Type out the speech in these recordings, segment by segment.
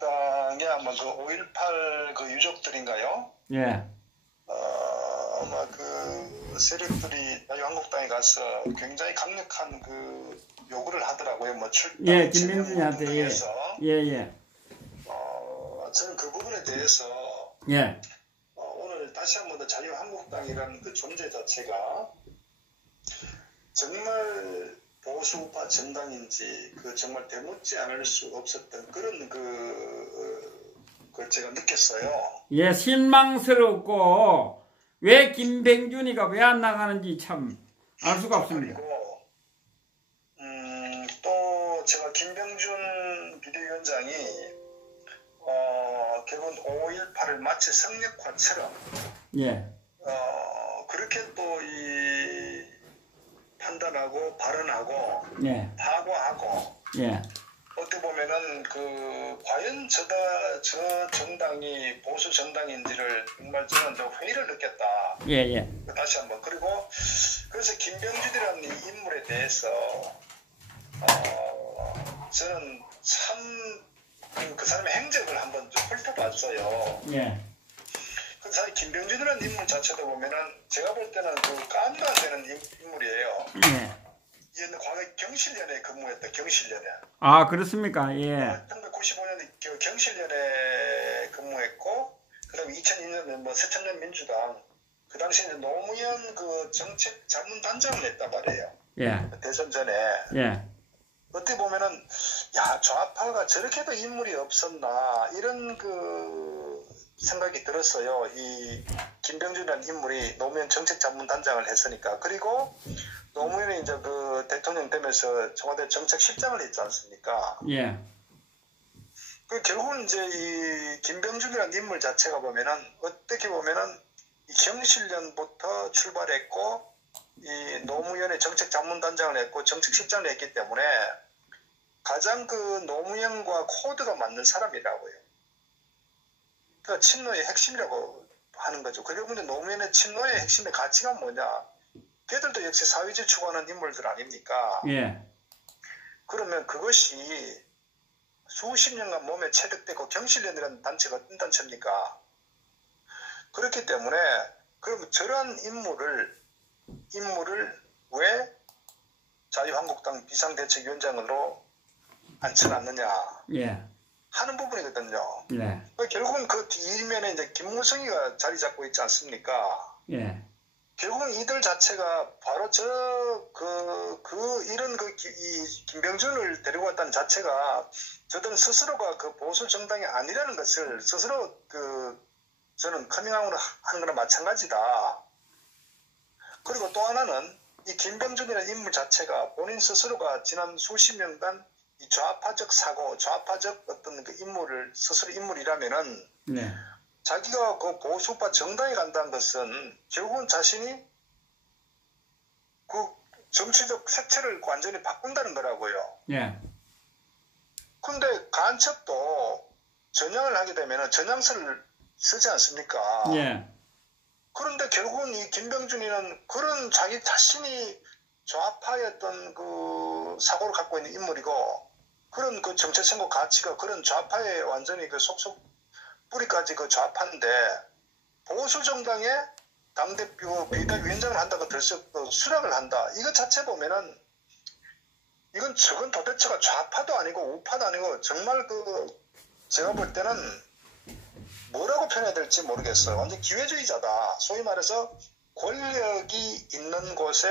자유한국당의 아마 그 5.18 그 유족들인가요? 예. 아마 그 세력들이 자유한국당에 가서 굉장히 강력한 그 요구를 하더라고요. 뭐 출당, 예, 김병준이한테, 예. 등등해서. 예. 저는 그 부분에 대해서 예. 오늘 다시 한 번 더 자유한국당이라는 그 존재 자체가 정말 보수우파 정당인지 그 정말 되묻지 않을 수 없었던 그런 그걸 제가 느꼈어요. 예, 실망스럽고 왜 김병준이가 왜 안 나가는지 참 알 수가 없습니다. 그리고 또 제가 김병준 비대위원장이 결국은 5.18을 마치 성역화처럼 예. 그렇게 또 이 판단하고 발언하고 예. 사과하고 예. 어떻게 보면은 과연 저 정당이 보수 정당인지를 정말 저는 좀 회의를 느꼈다. 예. 다시 한번. 그리고 그래서 김병준이라는 이 인물에 대해서 저는 참 그 사람의 행적을 한번 좀 훑어봤어요. 예. 그 사실 김병준이라는 인물 자체도 보면은 제가 볼 때는 깜도 안 되는 인물이에요. 예. 얘는 과거에 경실련에 근무했다. 경실련에. 아, 그렇습니까? 예. 1995년에 경실련에 근무했고, 그다음에 2002년에 뭐 새천년 민주당, 그 당시에 노무현 그 정책 자문 단장을 했단 말이에요. 예. 대선 전에. 예. 어떻게 보면은 야, 좌파가 저렇게도 인물이 없었나 이런 생각이 들었어요. 이 김병준이라는 인물이 노무현 정책 자문 단장을 했으니까. 그리고 노무현이 이제 그 대통령 되면서 청와대 정책실장을 했지 않습니까? 예. 결국은 이제 이 김병준이라는 인물 자체가 보면은 어떻게 보면은 이 경실련부터 출발했고 이 노무현의 정책 자문단장을 했고 정책실장을 했기 때문에 가장 노무현과 코드가 맞는 사람이라고요. 그러니까 친노의 핵심이라고 하는 거죠. 그리고 이제 노무현의 친노의 핵심의 가치가 뭐냐? 걔들도 역시 사회주의 추구하는 인물들 아닙니까? 예. 그러면 그것이 수십 년간 몸에 체득되고 경실련이라는 단체가 어떤 단체입니까? 그렇기 때문에 그럼 저러한 인물을 왜 자유한국당 비상대책위원장으로 앉혀놨느냐 예. 하는 부분이거든요. 예. 결국은 그 뒷면에 이제 김무성이가 자리 잡고 있지 않습니까? 예. 결국은 이들 자체가 바로 이 김병준을 데리고 왔다는 자체가 저들은 스스로가 보수 정당이 아니라는 것을 스스로 저는 커밍아웃을 하는 거나 마찬가지다. 그리고 또 하나는 이 김병준이라는 인물 자체가 본인 스스로가 지난 수십 년간 이 좌파적 사고, 좌파적 어떤 스스로 인물이라면은 네. 자기가 보수파 정당에 간다는 것은 결국은 자신이 정치적 색채를 완전히 바꾼다는 거라고요. 예. 근데 간첩도 전향을 하게 되면 전향서를 쓰지 않습니까? 예. 그런데 결국은 이 김병준이는 그런 자기 자신이 좌파의 어떤 사고를 갖고 있는 인물이고 그런 정책 선거 가치가 그런 좌파의 완전히 속속 뿌리까지 좌파인데 보수 정당의 당대표 비대위원장을 한다고 들썩 수락을 한다. 이거 자체 보면은 저건 도대체가 좌파도 아니고 우파도 아니고 정말 제가 볼 때는 뭐라고 표현해야 될지 모르겠어요. 완전 기회주의자다. 소위 말해서 권력이 있는 곳에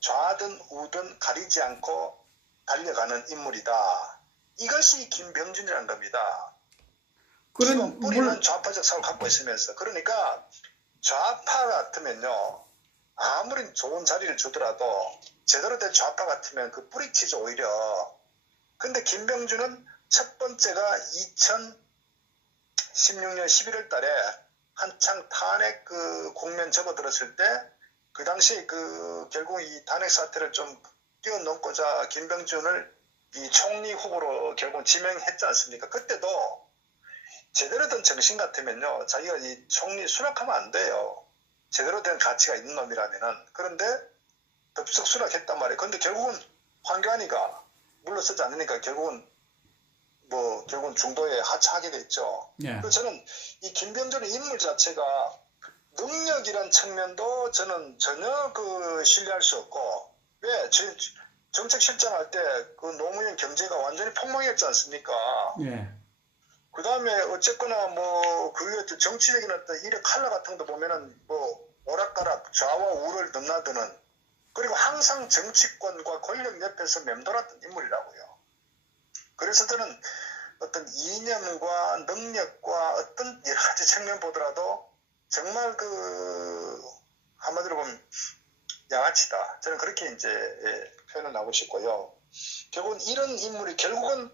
좌든 우든 가리지 않고 달려가는 인물이다. 이것이 김병준이라는 겁니다. 그런 뿌리는 좌파적 사고를 갖고 있으면서 그러니까 좌파 같으면요 아무리 좋은 자리를 주더라도 제대로 된 좌파 같으면 뿌리치죠 오히려. 근데 김병준은 첫 번째가 2016년 11월 달에 한창 탄핵 국면 접어들었을 때 그 당시 결국 이 탄핵 사태를 좀 뛰어넘고자 김병준을 이 총리 후보로 결국 지명했지 않습니까? 그때도 제대로 된 정신 같으면요 자기가 이 총리 수락하면 안 돼요. 제대로 된 가치가 있는 놈이라면은. 그런데 덥석 수락했단 말이에요. 근데 결국은 황교안이가 물러서지 않으니까 결국은 뭐 결국은 중도에 하차하게 됐죠. 예. 그래서 저는 이 김병준의 인물 자체가 능력이란 측면도 저는 전혀 신뢰할 수 없고, 왜 정책 실장할 때 그 노무현 경제가 완전히 폭망했지 않습니까? 예. 그 다음에 어쨌거나 뭐 그 정치적인 어떤 일의 칼라 같은 거 보면은 뭐 오락가락 좌와 우를 넘나드는, 그리고 항상 정치권과 권력 옆에서 맴돌았던 인물이라고요. 그래서 저는 어떤 이념과 능력과 어떤 여러 가지 측면 보더라도 정말 한마디로 보면 양아치다. 저는 그렇게 이제 표현을 하고 싶고요. 결국은 이런 인물이 결국은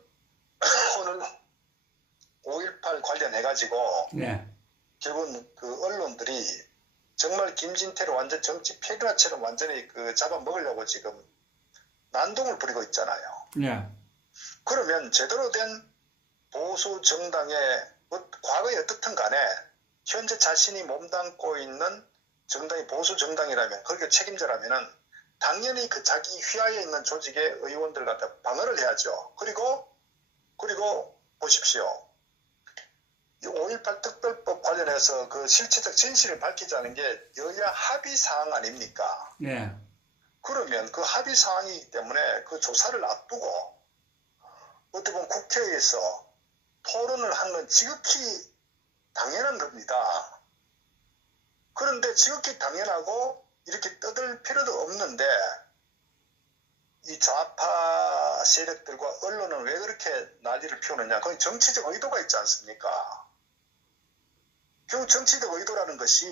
오늘 5.18 관련해가지고 예. 결국은 그 언론들이 정말 김진태를 완전 정치 페르나처럼 완전히 잡아먹으려고 지금 난동을 부리고 있잖아요. 예. 그러면 제대로 된 보수 정당의 과거에 어떻든 간에 현재 자신이 몸담고 있는 정당이 보수 정당이라면, 그렇게 책임자라면은 당연히 그 자기 휘하에 있는 조직의 의원들 갖다 방어를 해야죠. 그리고 보십시오. 5.18 특별법 관련해서 그 실체적 진실을 밝히자는 게 여야 합의 사항 아닙니까? 예. 그러면 그 합의 사항이기 때문에 그 조사를 앞두고 어떻게 보면 국회에서 토론을 하는 건 지극히 당연한 겁니다. 그런데 지극히 당연하고 이렇게 떠들 필요도 없는데 이 좌파 세력들과 언론은 왜 그렇게 난리를 피우느냐? 그건 정치적 의도가 있지 않습니까? 결국 정치적 의도라는 것이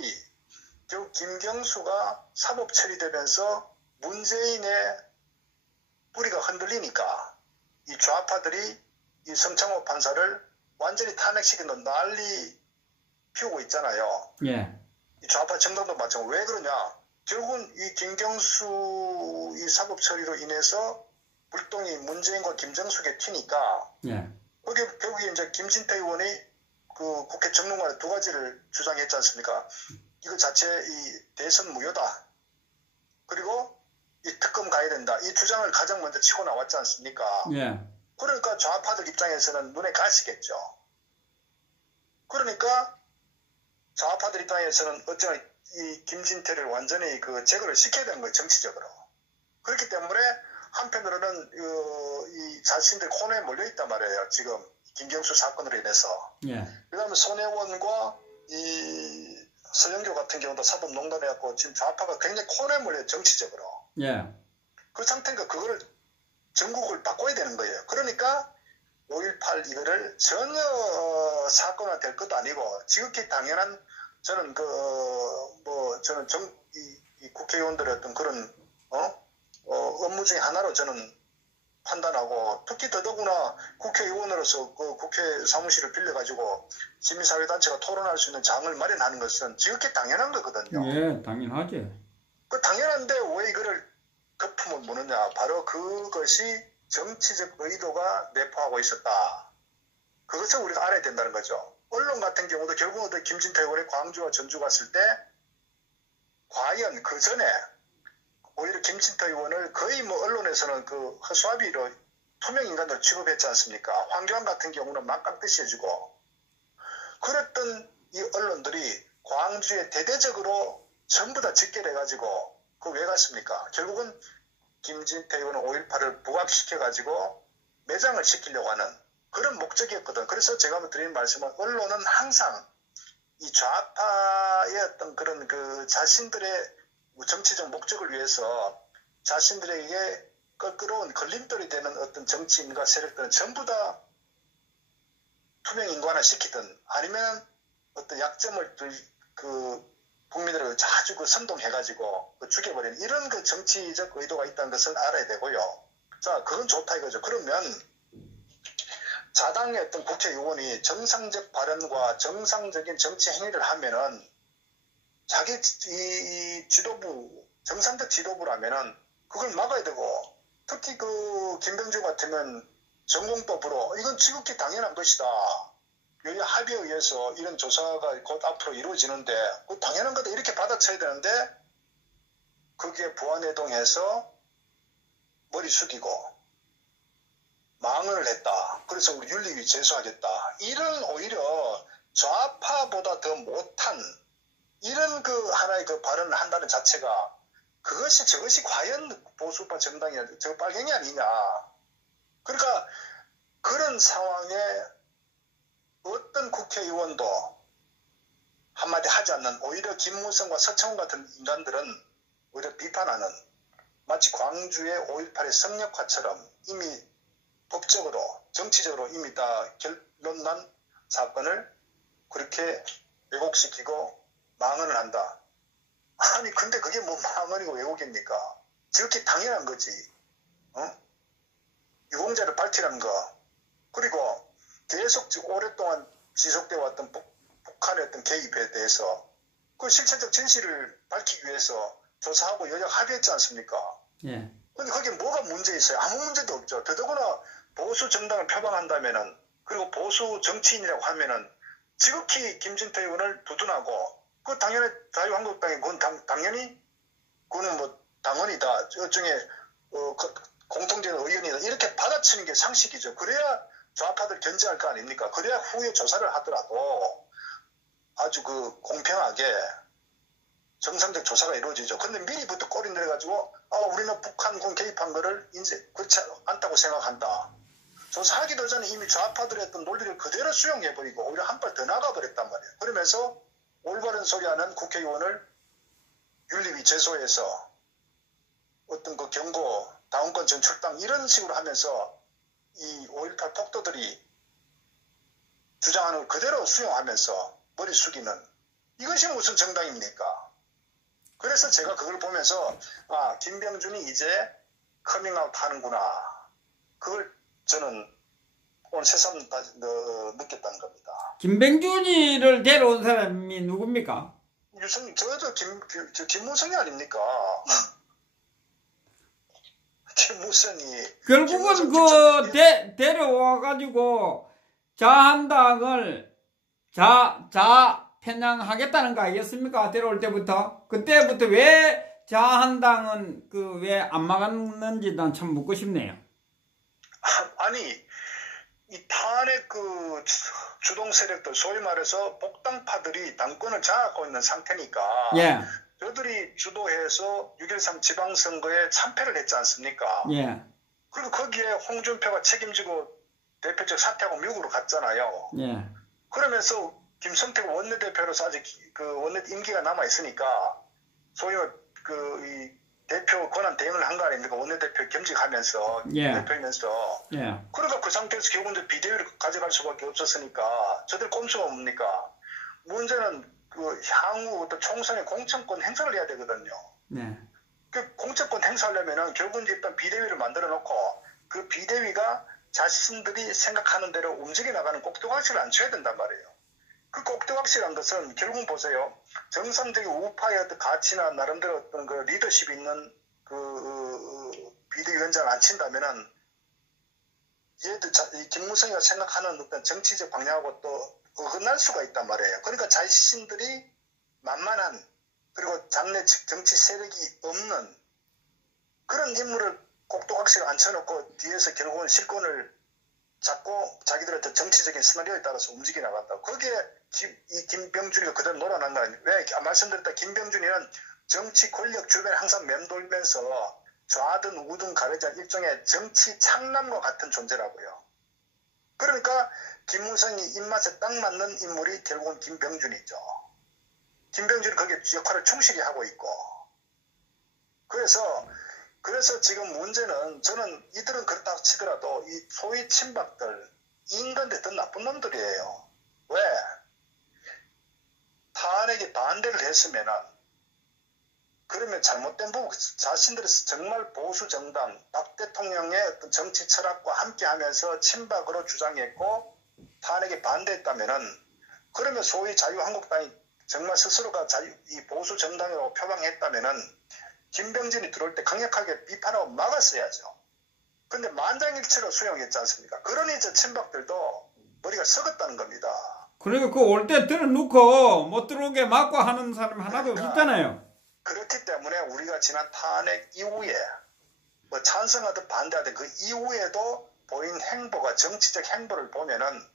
결국 김경수가 사법 처리되면서 문재인의 뿌리가 흔들리니까 이 좌파들이 이 성창호 판사를 완전히 탄핵시키는 난리 피우고 있잖아요. 예. 이 좌파 정당도 마찬가지고. 왜 그러냐? 결국은 이 김경수 이 사법 처리로 인해서 불똥이 문재인과 김정숙에 튀니까 예. 거기 결국에 이제 김진태 의원이 그 국회 정론관에 두 가지를 주장했지 않습니까? 이거 자체 이 대선 무효다. 그리고 이 특검 가야 된다. 이 주장을 가장 먼저 치고 나왔지 않습니까? 예. 그러니까 좌파들 입장에서는 눈에 가시겠죠. 그러니까 좌파들 입장에서는 어쩌면 이 김진태를 완전히 제거를 시켜야 되는 거예요, 정치적으로. 그렇기 때문에 한편으로는 이 자신들 코너에 몰려있단 말이에요, 지금 김경수 사건으로 인해서. 예. 그 다음에 손혜원과 이 서영교 같은 경우도 사법농단해갖고 지금 좌파가 굉장히 코너에 몰려요, 정치적으로. 예. 그 상태니까 그거를 전국을 바꿔야 되는 거예요. 그러니까 5.18 이거를 전혀 사건화 될 것도 아니고 지극히 당연한, 저는 저는 이 국회의원들의 어떤 그런 업무 중에 하나로 저는 판단하고, 특히 더더구나 국회의원으로서 그 국회 사무실을 빌려가지고 시민사회단체가 토론할 수 있는 장을 마련하는 것은 지극히 당연한 거거든요. 예, 당연하지. 그 당연한데 왜 이거를 거품을 무느냐? 바로 그것이 정치적 의도가 내포하고 있었다. 그것을 우리가 알아야 된다는 거죠. 언론 같은 경우도 결국은 김진태 의원이 광주와 전주 갔을 때 과연 그 전에 오히려 김진태 의원을 거의 뭐 언론에서는 허수아비로 투명 인간으로 취급했지 않습니까? 황교안 같은 경우는 막 깍듯이 해주고, 그랬던 이 언론들이 광주에 대대적으로 전부 다 직결해가지고 왜 갔습니까? 결국은 김진태 의원은 5.18을 부각시켜가지고 매장을 시키려고 하는 그런 목적이었거든. 그래서 제가 한번 드리는 말씀은, 언론은 항상 이 좌파의 어떤 그런 자신들의 정치적 목적을 위해서 자신들에게 껄끄러운 걸림돌이 되는 어떤 정치인과 세력들은 전부 다 투명 인간화 시키든, 아니면 어떤 약점을 국민들을 자주 선동해가지고 죽여버리는 이런 정치적 의도가 있다는 것을 알아야 되고요. 자, 그건 좋다 이거죠. 그러면 자당의 어떤 국회의원이 정상적 발언과 정상적인 정치 행위를 하면은 자기 이 지도부, 정상적 지도부라면은 그걸 막아야 되고, 특히 김병준 같으면 전공법으로 이건 지극히 당연한 것이다. 여기 합의에 의해서 이런 조사가 곧 앞으로 이루어지는데 그 당연한 거다 이렇게 받아쳐야 되는데, 그게 부안해동해서 머리 숙이고 망언을 했다. 그래서 우리 윤리위 제소하겠다. 이런 오히려 좌파보다 더 못한 이런 그 하나의 그 발언을 한다는 자체가 저것이 과연 보수파 정당이냐, 저 빨갱이 아니냐. 그러니까 그런 상황에 어떤 국회의원도 한마디 하지 않는 오히려 김무성과 서청원 같은 인간들은 오히려 비판하는 마치 광주의 5.18의 성역화처럼 이미 법적으로 정치적으로 이미 다 결론난 사건을 그렇게 왜곡시키고 망언을 한다. 아니 근데 그게 뭐 망언이고 왜곡입니까? 저렇게 당연한 거지. 유공자를 밝히라는 거. 그리고 계속 오랫동안 지속되어 왔던 북한의 어떤 개입에 대해서 그 실체적 진실을 밝히기 위해서 조사하고 여야 합의했지 않습니까? 예. 근데 거기에 뭐가 문제 있어요? 아무 문제도 없죠. 더더구나 보수 정당을 표방한다면은 그리고 보수 정치인이라고 하면은 지극히 김진태 의원을 두둔하고 그 당연히 자유한국당이 그건 당연히 그거는 뭐 당원이다. 일종의 공통된 의원이다. 이렇게 받아치는 게 상식이죠. 그래야 좌파들 견제할 거 아닙니까? 그래야 후에 조사를 하더라도 아주 그 공평하게 정상적 조사가 이루어지죠. 근데 미리부터 꼬리 내려가지고 우리는 북한군 개입한 거를 이제 그렇지 않다고 생각한다. 조사하기도 전에 이미 좌파들의 어떤 논리를 그대로 수용해버리고 오히려 한 발 더 나가버렸단 말이에요. 그러면서 올바른 소리하는 국회의원을 윤리위 제소해서 어떤 그 경고, 당원권 전출당 이런 식으로 하면서 이 5.18 폭도들이 주장하는 걸 그대로 수용하면서 머리 숙이는 이것이 무슨 정당입니까? 그래서 제가 그걸 보면서 김병준이 이제 커밍아웃 하는구나. 그걸 저는 오늘 새삼 느꼈다는 겁니다. 김병준이를 데려온 사람이 누굽니까? 저도 김무성이 아닙니까? 김무성이. 결국은 데려와가지고 자한당을 편향하겠다는 거 아니겠습니까? 데려올 때부터. 그때부터 왜 자한당은 왜 안 막았는지 난 참 묻고 싶네요. 아니, 이 탄핵 그 주동 세력들, 소위 말해서 복당파들이 당권을 장악하고 있는 상태니까. 예. 저들이 주도해서 6.13 지방선거에 참패를 했지 않습니까? 예. 그리고 거기에 홍준표가 책임지고 대표적 사퇴하고 미국으로 갔잖아요. 예. 그러면서 김성태 원내대표로서 아직 그 원내 임기가 남아 있으니까 소위 이 대표 권한 대행을 한 거 아닙니까? 원내대표 겸직하면서 예. 대표이면서. 예. 그러니까 그 상태에서 결국은 비대위를 가져갈 수밖에 없었으니까 저들 꼼수가 뭡니까? 문제는 그 향후 또 총선의 공천권 행사를 해야 되거든요. 네. 그 공천권 행사하려면은 결국은 일단 비대위를 만들어 놓고 그 비대위가 자신들이 생각하는 대로 움직여 나가는 꼭두각시를 앉혀야 된단 말이에요. 그 꼭두각시란 것은 결국은 보세요. 정상적인 우파의 어떤 가치나 나름대로 어떤 그 리더십이 있는 그 비대위원장을 앉힌다면은 얘들 김무성이가 생각하는 어떤 정치적 방향하고 또 어긋날 수가 있단 말이에요. 그러니까 자신들이 만만한 그리고 장래 정치 세력이 없는 그런 인물을 꼭두각시를 앉혀놓고 뒤에서 결국은 실권을 잡고 자기들의 정치적인 시나리오에 따라서 움직여 나간다. 거기에 이 김병준이가 그대로 놀아난 거 아니에요. 왜 말씀드렸다 김병준이는 정치 권력 주변에 항상 맴돌면서 좌든 우든 가르지 않은 일종의 정치 창남과 같은 존재라고요. 그러니까 김무성이 입맛에 딱 맞는 인물이 결국은 김병준이죠. 김병준이 거기에 역할을 충실히 하고 있고. 그래서 지금 문제는 저는 이들은 그렇다고 치더라도 이 소위 친박들 인간들 더 나쁜 놈들이에요. 왜? 탄핵에 반대를 했으면은 그러면 잘못된 부분 자신들이 정말 보수 정당 박 대통령의 어떤 정치 철학과 함께 하면서 친박으로 주장했고 탄핵에 반대했다면은 그러면 소위 자유한국당이 정말 스스로가 이 보수 정당이라고 표방했다면은 김병준이 들어올 때 강력하게 비판하고 막았어야죠. 근데 만장일치로 수용했지 않습니까? 그러니 저 친박들도 머리가 썩었다는 겁니다. 그러니까 그 올 때 들어놓고 못 들어오게 막고 하는 사람 하나도 없잖아요. 그렇기 때문에 우리가 지난 탄핵 이후에 뭐 찬성하든 반대하든 그 이후에도 보인 행보가 정치적 행보를 보면은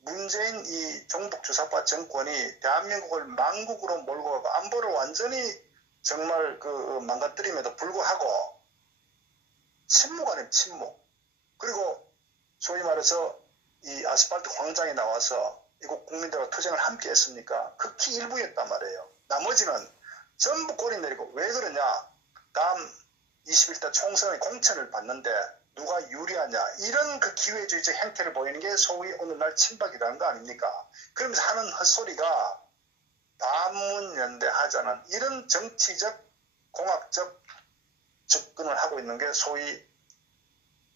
문재인 이 종북주사파 정권이 대한민국을 망국으로 몰고 가고 안보를 완전히 정말 그 망가뜨림에도 불구하고 침묵 아닌 침묵. 그리고 소위 말해서 이 아스팔트 광장에 나와서 이국 국민들과 투쟁을 함께 했습니까? 극히 일부였단 말이에요. 나머지는 전부 꼬리 내리고 왜 그러냐? 다음 21대 총선의 공천을 받는데 누가 유리하냐? 이런 그 기회주의적 행태를 보이는 게 소위 오늘날 친박이라는 거 아닙니까? 그러면서 하는 헛소리가 반문연대하자는 이런 정치적 공학적 접근을 하고 있는 게 소위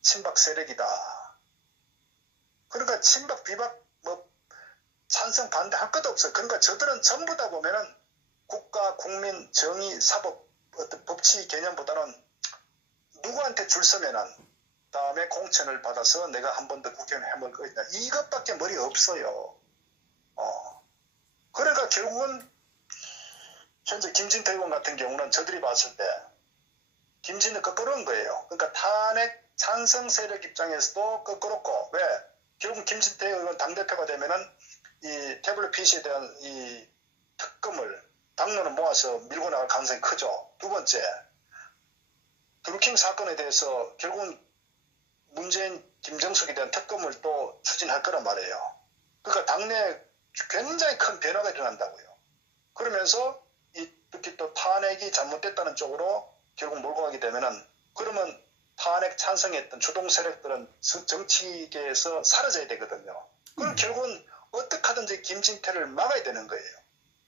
친박 세력이다. 그러니까 친박 비박 뭐 찬성 반대할 것도 없어요. 그러니까 저들은 전부 다 보면은 국가 국민 정의 사법 어떤 법치 개념보다는 누구한테 줄 서면은 다음에 공천을 받아서 내가 한 번 더 국회의원 해볼 것이다. 이것밖에 머리 없어요. 그러니까 결국은 현재 김진태 의원 같은 경우는 저들이 봤을 때 김진태 거꾸로인 거예요. 그러니까 탄핵 찬성 세력 입장에서도 거꾸롭고 왜? 결국 김진태 의원 당대표가 되면은 이 태블릿 PC에 대한 이 특검을 당론을 모아서 밀고 나갈 가능성이 크죠. 두 번째, 드루킹 사건에 대해서 결국은 문재인, 김정숙에 대한 특검을 또 추진할 거란 말이에요. 그러니까 당내에 굉장히 큰 변화가 일어난다고요. 그러면서 특히 또 탄핵이 잘못됐다는 쪽으로 결국 몰고 가게 되면은 그러면 탄핵 찬성했던 주동 세력들은 정치계에서 사라져야 되거든요. 그럼 결국은 어떻게 하든지 김진태를 막아야 되는 거예요.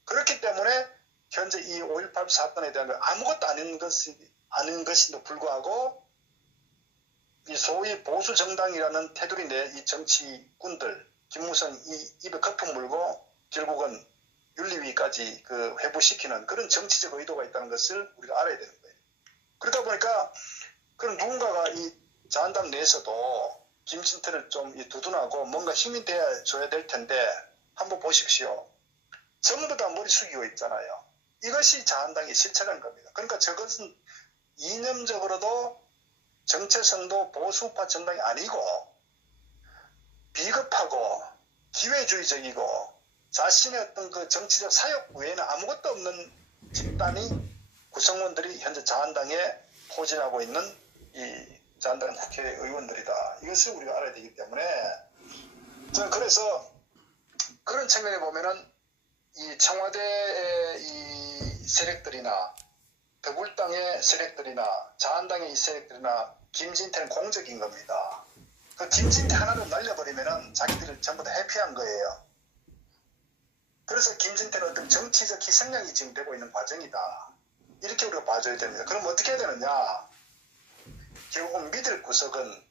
그렇기 때문에 현재 이 5.18 사건에 대한 아무것도 아닌 것인데도 불구하고 이 소위 보수 정당이라는 테두리 내 이 정치꾼들 김무성 입에 거품 물고 결국은 윤리위까지 그 회부시키는 그런 정치적 의도가 있다는 것을 우리가 알아야 되는 거예요. 그러다 보니까 그럼 누군가가 이 자한당 내에서도 김진태를 좀 두둔하고 뭔가 힘이 돼줘야 될 텐데 한번 보십시오. 전부 다 머리 숙이고 있잖아요. 이것이 자한당의 실체라는 겁니다. 그러니까 저것은 이념적으로도 정체성도 보수파 정당이 아니고 비겁하고 기회주의적이고 자신의 어떤 그 정치적 사역 외에는 아무것도 없는 집단이 구성원들이 현재 자한당에 포진하고 있는 이 자한당 국회의원들이다. 이것을 우리가 알아야 되기 때문에 저는 그래서 그런 측면에 보면은 이 청와대의 이 세력들이나 더불당의 세력들이나 자한당의 이 세력들이나 김진태는 공적인 겁니다. 그 김진태 하나를 날려버리면은 자기들을 전부 다 회피한 거예요. 그래서 김진태는 어떤 정치적 희생양이 지금 되고 있는 과정이다. 이렇게 우리가 봐줘야 됩니다. 그럼 어떻게 해야 되느냐? 결국은 믿을 구석은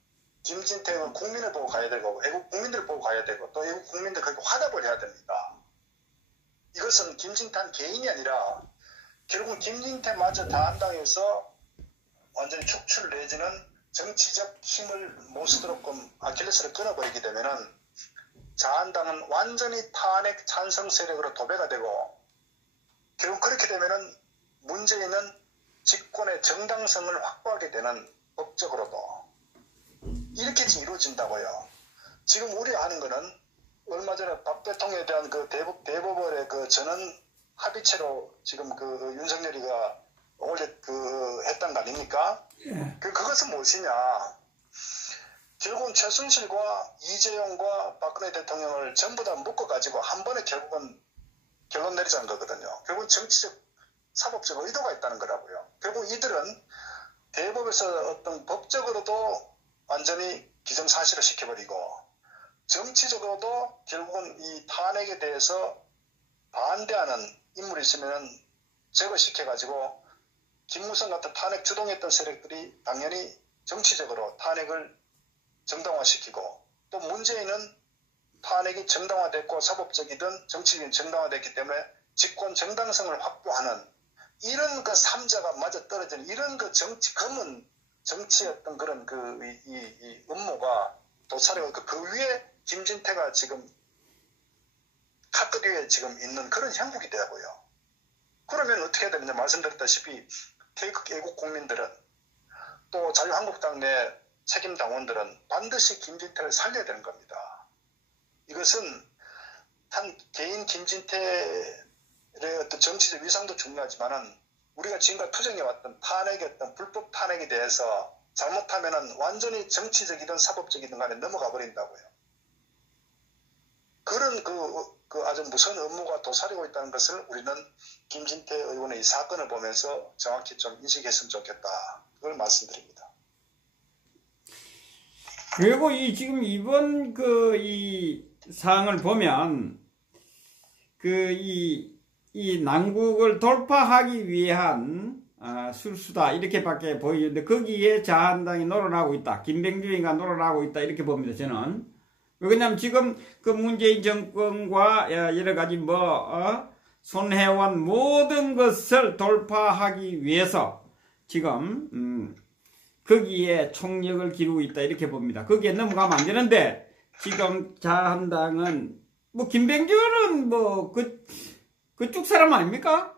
김진태는 국민을 보고 가야 되고 외국 국민들을 보고 가야 되고 또 외국 국민들 그렇게 화답을 해야 됩니다. 이것은 김진태 개인이 아니라 결국은 김진태마저 자한당에서 완전히 축출 내지는 정치적 힘을 못 쓰도록끔 아킬레스를 끊어버리게 되면은 자한당은 완전히 탄핵 찬성 세력으로 도배가 되고 결국 그렇게 되면은 문재인은 집권의 정당성을 확보하게 되는 법적으로도 이렇게 이루어진다고요. 지금 우려하는 거는 얼마 전에 박 대통령에 대한 그 대법원의 그 전원 합의체로 지금 그 윤석열이가 원래 그 했던 거 아닙니까? 예. 그것은 무엇이냐? 결국은 최순실과 이재용과 박근혜 대통령을 전부 다 묶어가지고 한 번에 결국은 결론 내리자는 거거든요. 결국은 정치적 사법적 의도가 있다는 거라고요. 결국 이들은 대법에서 어떤 법적으로도 완전히 기정사실을 시켜버리고 정치적으로도 결국은 이 탄핵에 대해서 반대하는 인물이 있으면 제거시켜가지고 김무성 같은 탄핵 주동했던 세력들이 당연히 정치적으로 탄핵을 정당화시키고 또 문재인은 탄핵이 정당화됐고 사법적이든 정치적인 정당화됐기 때문에 집권 정당성을 확보하는 이런 그 삼자가 맞아 떨어지는 이런 그 검은 정치였던 그런 이 음모가 도사리고 그 위에 김진태가 지금 카끝 위에 지금 있는 그런 형국이 되고요. 그러면 어떻게 해야 되느냐 말씀드렸다시피 태극 애국 국민들은 또 자유한국당 내 책임 당원들은 반드시 김진태를 살려야 되는 겁니다. 이것은 한 개인 김진태의 어떤 정치적 위상도 중요하지만은 우리가 지금까지 투쟁해왔던 탄핵의 어떤 불법 탄핵에 대해서 잘못하면은 완전히 정치적이든 사법적이든 간에 넘어가 버린다고요. 그런 그 아주 무서운 업무가 도사리고 있다는 것을 우리는 김진태 의원의 이 사건을 보면서 정확히 좀 인식했으면 좋겠다. 그걸 말씀드립니다. 그리고 지금 이번 이 사항을 보면 이 난국을 돌파하기 위한 술수다 이렇게밖에 보이는데 거기에 자한당이 노론하고 있다. 김병준이가 노론하고 있다 이렇게 봅니다. 저는. 왜냐하면 지금 그 문재인 정권과 여러 가지 손해원 모든 것을 돌파하기 위해서 지금 거기에 총력을 기르고 있다 이렇게 봅니다. 거기에 넘어가면 안 되는데 지금 자한당은 김병준은 그쪽 사람 아닙니까?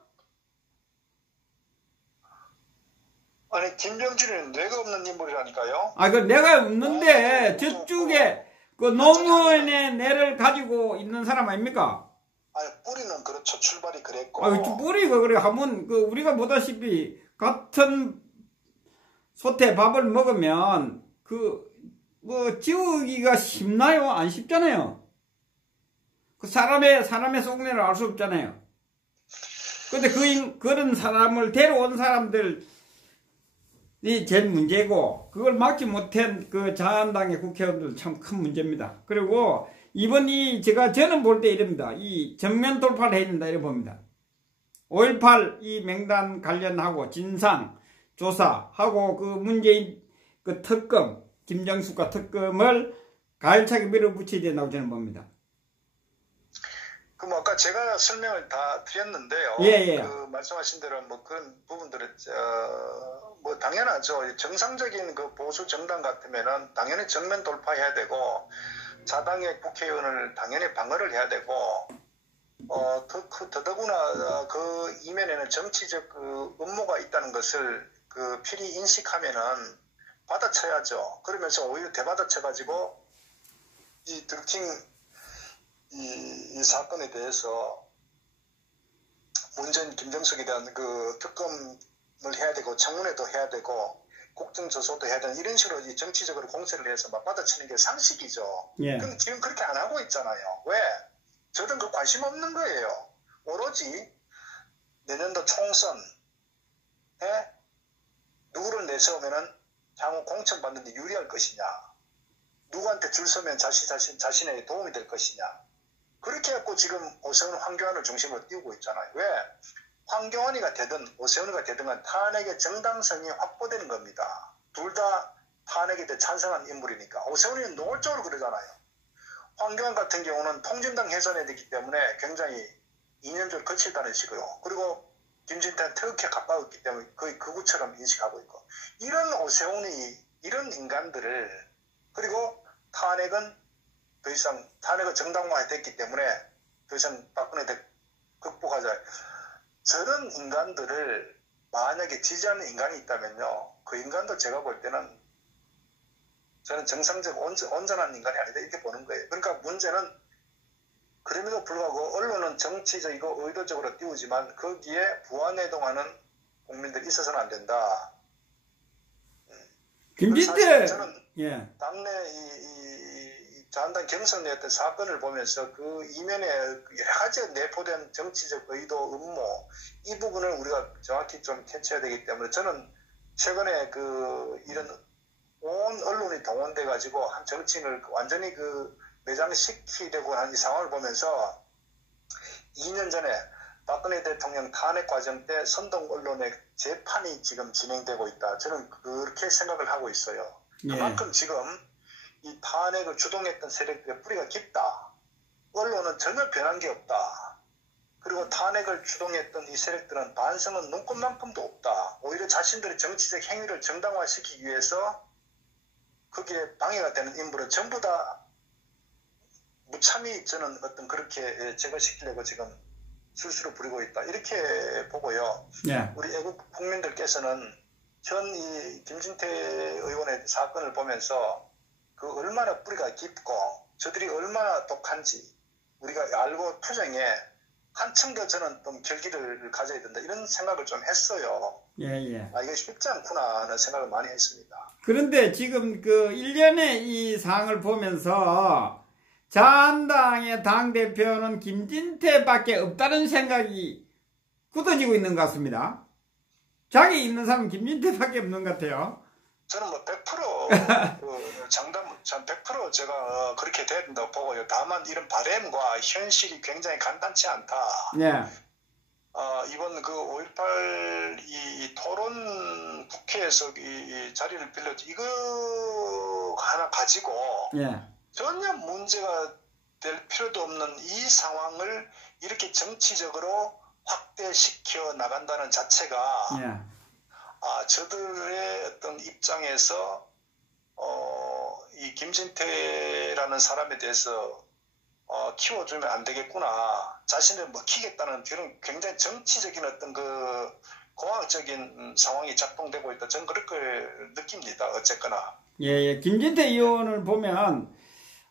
아니 김병준은 뇌가 없는 인물이라니까요. 그 뇌가 없는데 저쪽에 그 노무현의 뇌를 가지고 있는 사람 아닙니까? 아니 뿌리는 그렇죠. 출발이 그랬고. 뿌리가 그래 하면 우리가 보다시피 같은 솥에 밥을 먹으면 지우기가 쉽나요? 안 쉽잖아요. 그 사람의 속내를 알 수 없잖아요. 근데 그런 사람을 데려온 사람들이 제일 문제고, 그걸 막지 못한 그 자한당의 국회의원들 참 큰 문제입니다. 그리고 이번 저는 볼 때 이럽니다. 이 정면 돌파를 해야 된다, 이렇게 봅니다. 5.18 이 명단 관련하고 진상 조사하고 그 문재인 그 특검, 김정숙과 특검을 가열차게 밀어붙여야 된다고 저는 봅니다. 그럼 아까 제가 설명을 다 드렸는데요. 예. 그 말씀하신 대로 그런 부분들은 당연하죠. 정상적인 그 보수 정당 같으면은 당연히 정면 돌파해야 되고 자당의 국회의원을 당연히 방어를 해야 되고 더더구나 그 이면에는 정치적 그 음모가 있다는 것을 필히 인식하면은 받아쳐야죠. 그러면서 오히려 대받아쳐가지고 이 들킨 이 사건에 대해서 문재인 김정숙에 대한 그 특검을 해야 되고 청문회도 해야 되고 국정조사도 해야 되는 이런 식으로 정치적으로 공세를 해서 막 받아치는 게 상식이죠. 예. 근데 지금 그렇게 안 하고 있잖아요. 왜? 저는 그 관심 없는 거예요. 오로지 내년도 총선에 누구를 내세우면은 향후 공천받는 데 유리할 것이냐, 누구한테 줄 서면 자신의 도움이 될 것이냐, 그렇게 해갖고 지금 오세훈, 황교안을 중심으로 띄우고 있잖아요. 왜? 황교안이가 되든 오세훈이가 되든 간 탄핵의 정당성이 확보되는 겁니다. 둘 다 탄핵에 대해 찬성한 인물이니까. 오세훈이는 노골적으로 그러잖아요. 황교안 같은 경우는 통진당 해산에 됐기 때문에 굉장히 이념적으로 거칠다는 식으로, 그리고 김진태는 태극기에 가까웠기 때문에 거의 극우처럼 인식하고 있고, 이런 오세훈이 이런 인간들을, 그리고 탄핵은 정당화가 됐기 때문에 더 이상 박근혜 극복하자, 저런 인간들을 만약에 지지하는 인간이 있다면요, 그 인간도 제가 볼 때는 저는 정상적 온전한 인간이 아니다 이렇게 보는 거예요. 그러니까 문제는 그럼에도 불구하고 언론은 정치적이고 의도적으로 띄우지만 거기에 부안해동하는 국민들이 있어서는 안 된다. 김진태 저는 당내 이 자한당 경선이었던 사건을 보면서 그 이면에 여러 가지 내포된 정치적 의도, 음모, 이 부분을 우리가 정확히 좀 캐치해야 되기 때문에 저는 최근에 이런 온 언론이 동원돼 가지고 한 정치인을 완전히 매장시키려고 하는 이 상황을 보면서 2년 전에 박근혜 대통령 탄핵 과정 때 선동 언론의 재판이 지금 진행되고 있다. 저는 그렇게 생각을 하고 있어요. 그만큼 지금 이 탄핵을 주동했던 세력들의 뿌리가 깊다. 언론은 전혀 변한 게 없다. 그리고 탄핵을 주동했던 이 세력들은 반성은 눈꽃만큼도 없다. 오히려 자신들의 정치적 행위를 정당화시키기 위해서 거기에 방해가 되는 인물은 전부 다 무참히 저는 그렇게 제거시키려고 지금 술수를 부리고 있다. 이렇게 보고요. 우리 애국 국민들께서는 현 이 김진태 의원의 사건을 보면서 그 얼마나 뿌리가 깊고 저들이 얼마나 독한지 우리가 알고 투쟁에 한층 더 저는 좀 결기를 가져야 된다 이런 생각을 좀 했어요. 예. 아, 이게 쉽지 않구나 하는 생각을 많이 했습니다. 그런데 지금 그 일련의 이 사항을 보면서 자한당의 당대표는 김진태밖에 없다는 생각이 굳어지고 있는 것 같습니다. 자기 있는 사람은 김진태밖에 없는 것 같아요. 저는 뭐 100% 장담, 100% 제가 그렇게 돼야 된다고 보고요. 다만 이런 바램과 현실이 굉장히 간단치 않다. 예. 이번 그 5.18 이 토론 국회에서 이 자리를 빌렸죠. 이거 하나 가지고 예. 전혀 문제가 될 필요도 없는 이 상황을 이렇게 정치적으로 확대시켜 나간다는 자체가 예. 저들의 어떤 입장에서 이 김진태라는 사람에 대해서 키워주면 안 되겠구나. 자신을 먹히겠다는 그런 굉장히 정치적인 어떤 그 공학적인 상황이 작동되고 있다. 저는 그렇게 느낍니다. 어쨌거나. 예. 김진태 의원을 보면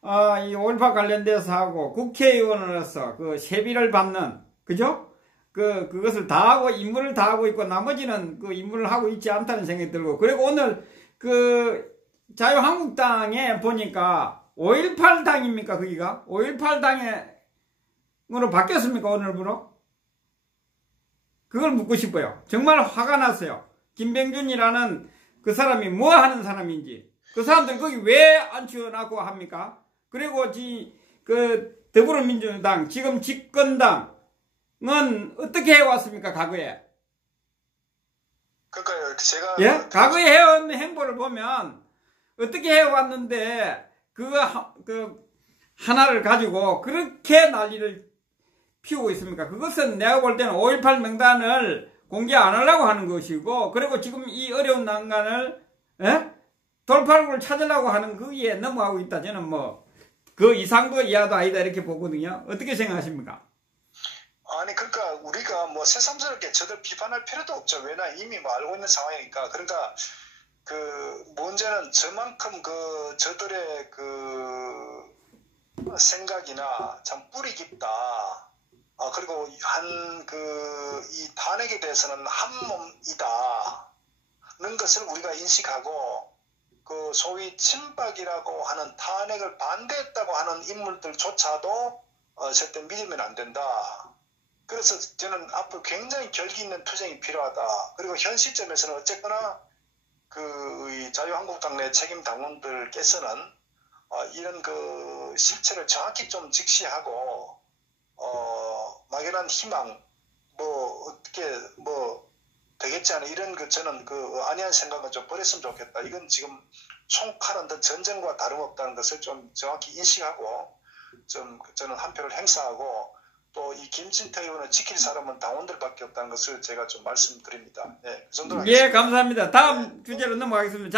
이 5.18 관련돼서 하고 국회의원으로서 그 세비를 받는 그죠? 그것을 다 하고 임무를 다 하고 있고 나머지는 그 임무를 하고 있지 않다는 생각이 들고 그리고 오늘 그 자유한국당에 보니까 5.18 당입니까 거기가? 5.18 당으로 바뀌었습니까 오늘부로? 그걸 묻고 싶어요. 정말 화가 났어요. 김병준이라는 그 사람이 뭐 하는 사람인지 그 사람들 거기 왜 앉혀놓고 합니까? 그리고 그 더불어민주당 지금 집권당 은 어떻게 해왔습니까 과거에? 그러니까 제가 예? 과거에 해온 행보를 보면 어떻게 해왔는데 그 하나를 가지고 그렇게 난리를 피우고 있습니까? 그것은 내가 볼 때는 5.18 명단을 공개 안 하려고 하는 것이고 그리고 지금 이 어려운 난간을 돌파구를 찾으려고 하는 거기에 넘어가고 있다. 저는 뭐 그 이상도 이하도 아니다 이렇게 보거든요. 어떻게 생각하십니까? 아니 그러니까 우리가 뭐 새삼스럽게 저들 비판할 필요도 없죠. 왜냐 이미 뭐 알고 있는 상황이니까. 그러니까 그 문제는 저만큼 그 저들의 그 생각이나 참 뿌리 깊다. 그리고 이 탄핵에 대해서는 한 몸이다는 것을 우리가 인식하고 그 소위 친박이라고 하는 탄핵을 반대했다고 하는 인물들조차도 절대 믿으면 안 된다. 그래서 저는 앞으로 굉장히 결기 있는 투쟁이 필요하다. 그리고 현 시점에서는 어쨌거나 그 자유한국당 내 책임 당원들께서는 이런 그 실체를 정확히 좀 직시하고 막연한 희망 뭐 어떻게 뭐 되겠지 않은 이런 그 저는 그 안이한 생각은 좀 버렸으면 좋겠다. 이건 지금 총칼은 전쟁과 다름없다는 것을 좀 정확히 인식하고 좀 저는 한 표를 행사하고 또 이 김진태 의원을 지킬 사람은 당원들밖에 없다는 것을 제가 좀 말씀드립니다. 네, 그 정도로 하겠습니다. 예, 감사합니다. 다음 주제로 넘어가겠습니다.